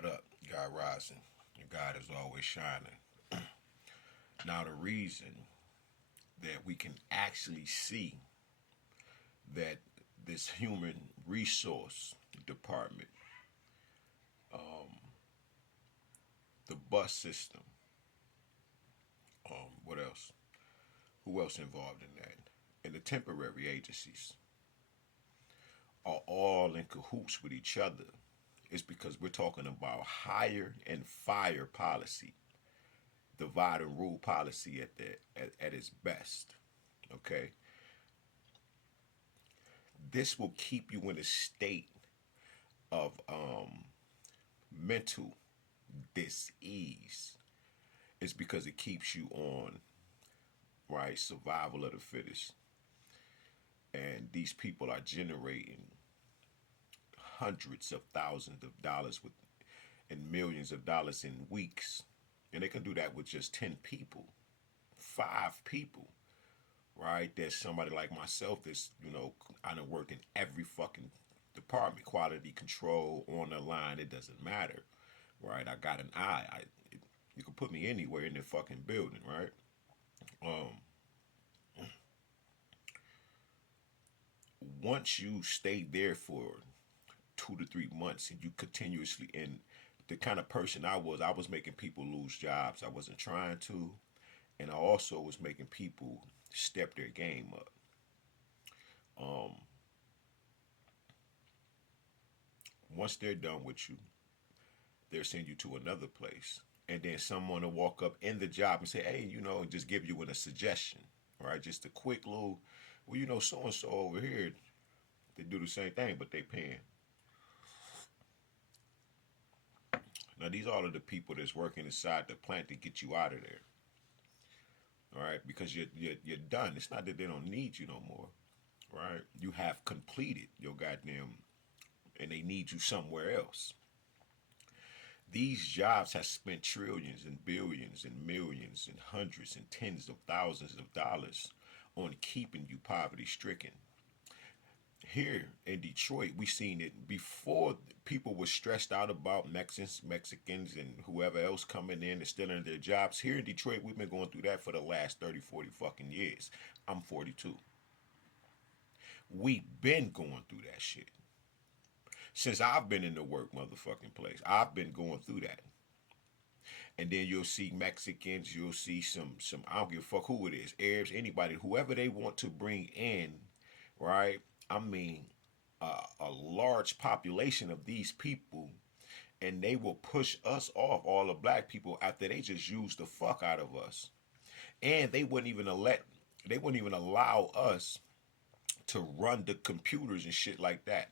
God up, God rising, and God is always shining. Now, the reason that we can actually see that this human resource department, the bus system, what else? Who else involved in that? And the temporary agencies are all in cahoots with each other. It's because we're talking about hire and fire policy, divide and rule policy at its best. Okay, this will keep you in a state of mental dis-ease. It's because it keeps you on right survival of the fittest, and these people are generating hundreds of thousands of dollars with and millions of dollars in weeks, and they can do that with just 10 people, 5 people, right? There's somebody like myself that's, I done worked in every fucking department, quality control, on the line, it doesn't matter, right? I got an eye. You can put me anywhere in the fucking building, right? Um, Once you stay there for 2 to 3 months and you continuously, and the kind of person I was making people lose jobs. I wasn't trying to, and I also was making people step their game up. Um, Once they're done with you, they'll send you to another place, and then someone will walk up in the job and say, "Hey, and just give you a suggestion, right? Just a quick little, well, so and so over here, they do the same thing, but they paying." Now, these are all of the people that's working inside the plant to get you out of there, all right? Because you're done. It's not that they don't need you no more, right? You have completed your goddamn, and they need you somewhere else. These jobs have spent trillions and billions and millions and hundreds and tens of thousands of dollars on keeping you poverty stricken. Here in Detroit, we seen it before. People were stressed out about Mexicans, and whoever else coming in and stealing their jobs. Here in Detroit, we've been going through that for the last 30, 40 fucking years. I'm 42. We've been going through that shit. Since I've been in the work motherfucking place, I've been going through that. And then you'll see Mexicans, you'll see some I don't give a fuck who it is, Arabs, anybody, whoever they want to bring in, right? I mean, a large population of these people, and they will push us off, all the black people, after they just use the fuck out of us, and they wouldn't even allow us to run the computers and shit like that.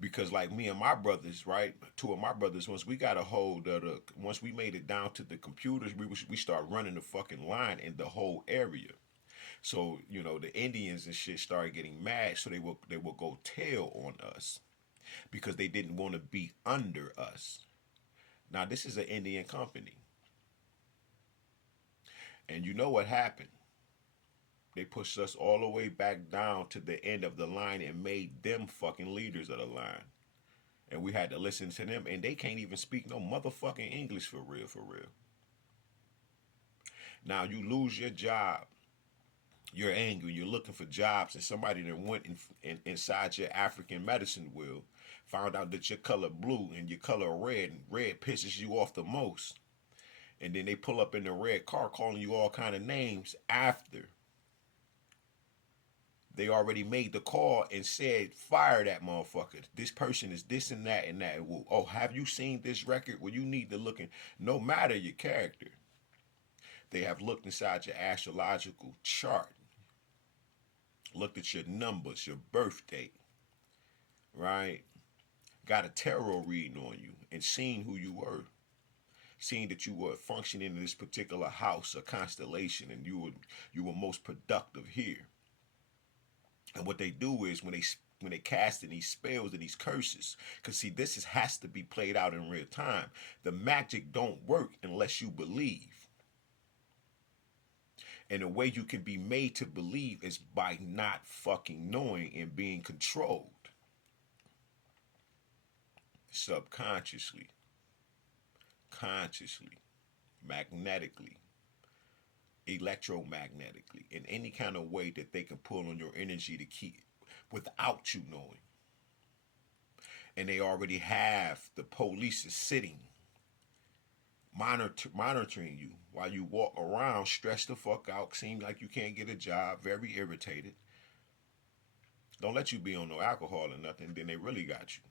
Because like me and my brothers, right, two of my brothers, once we got a hold of once we made it down to the computers, we start running the fucking line in the whole area. So the Indians and shit started getting mad, so they will go tail on us because they didn't want to be under us. Now this is an Indian company, and you know what happened? They pushed us all the way back down to the end of the line and made them fucking leaders of the line. And we had to listen to them, and they can't even speak no motherfucking English for real, for real. Now you lose your job, you're angry, you're looking for jobs, and somebody that went inside your African medicine wheel, found out that your color blue and your color red, and red pisses you off the most. And then they pull up in the red car calling you all kind of names after they already made the call and said, fire that motherfucker. This person is this and that and that. Well, oh, have you seen this record? Well, you need to look in, no matter your character. They have looked inside your astrological chart, looked at your numbers, your birth date, right? Got a tarot reading on you and seen who you were. Seeing that you were functioning in this particular house or constellation, and you were most productive here. And what they do is when they cast in these spells and these curses, because see, has to be played out in real time. The magic don't work unless you believe. And the way you can be made to believe is by not fucking knowing and being controlled subconsciously. subconsciously, magnetically, electromagnetically, in any kind of way that they can pull on your energy to keep without you knowing. And they already have the police is sitting monitoring you while you walk around stressed the fuck out, seem like you can't get a job, very irritated. Don't let you be on no alcohol or nothing, then they really got you.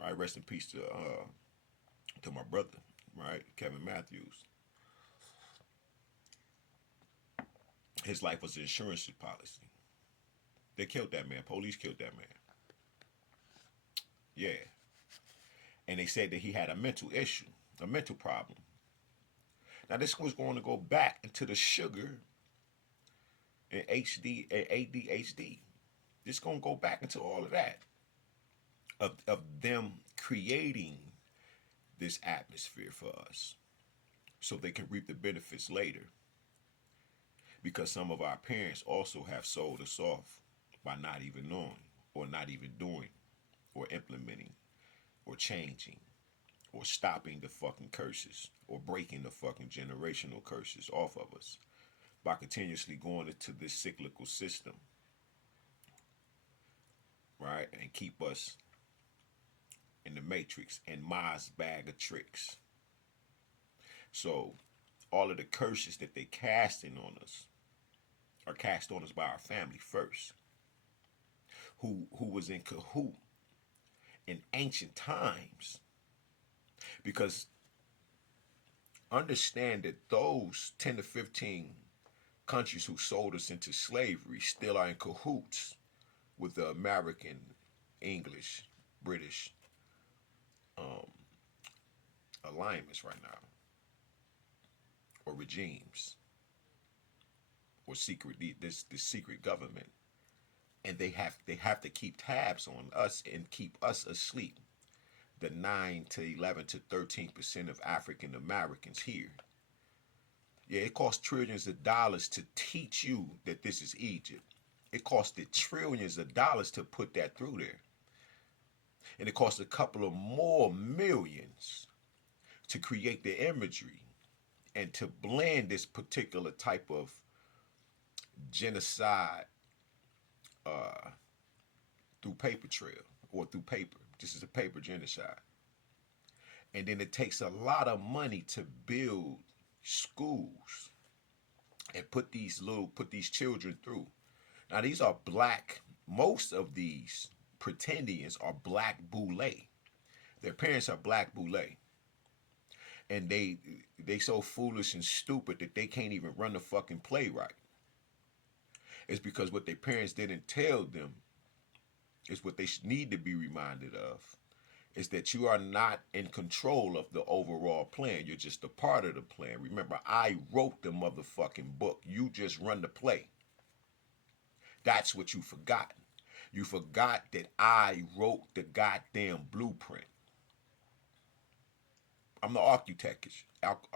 Right? Rest in peace to my brother, right? Kevin Matthews. His life was an insurance policy. They killed that man. Police killed that man. Yeah. And they said that he had a mental issue, a mental problem. Now this was going to go back into the sugar and HD and ADHD. This is going to go back into all of that. Of them creating this atmosphere for us so they can reap the benefits later. Because some of our parents also have sold us off by not even knowing or not even doing or implementing or changing or stopping the fucking curses or breaking the fucking generational curses off of us by continuously going into this cyclical system, right? And keep us in the matrix and Ma's bag of tricks. So all of the curses that they casting on us are cast on us by our family first, who was in cahoot in ancient times. Because understand that those 10 to 15 countries who sold us into slavery still are in cahoots with the American, English, British alignments right now, or regimes, or secret this secret government, and they have to keep tabs on us and keep us asleep. The 9 to 11 to 13% of African Americans here. Yeah, it costs trillions of dollars to teach you that this is Egypt. It costed trillions of dollars to put that through there. And it cost a couple of more millions to create the imagery and to blend this particular type of genocide through paper trail or through paper. This is a paper genocide. And then it takes a lot of money to build schools and put these children through. Now these are black, most of these pretendians are black boule. Their parents are black boule. And they so foolish and stupid that they can't even run the fucking play right. It's because what their parents didn't tell them is what they need to be reminded of, is that you are not in control of the overall plan. You're just a part of the plan. Remember, I wrote the motherfucking book. You just run the play. That's what you forgot. You forgot that I wrote the goddamn blueprint. I'm the architect.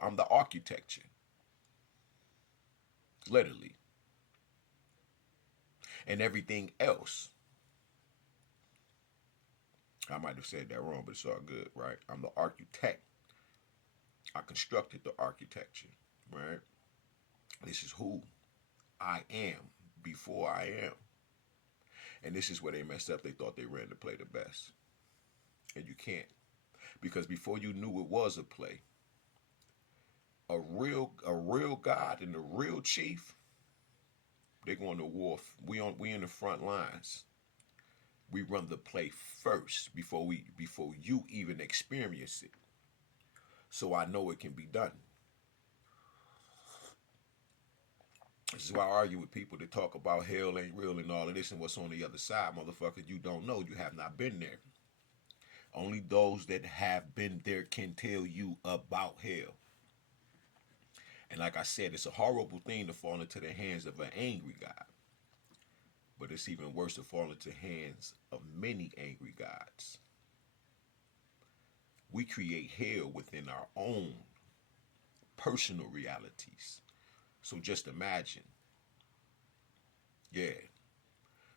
I'm the architecture. Literally. And everything else. I might have said that wrong, but it's all good, right? I'm the architect. I constructed the architecture, right? This is who I am before I am. And this is where they messed up. They thought they ran the play the best. And you can't. Because before you knew it was a play, a real God and a real chief, they're going to war. We in the front lines. We run the play first before you even experience it. So I know it can be done. This is why I argue with people that talk about hell ain't real and all of this and what's on the other side. Motherfucker, you don't know. You have not been there. Only those that have been there can tell you about hell. And like I said, it's a horrible thing to fall into the hands of an angry God. But it's even worse to fall into the hands of many angry gods. We create hell within our own personal realities. So just imagine. Yeah.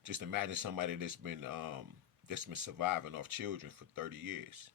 Just imagine somebody that's been surviving off children for 30 years.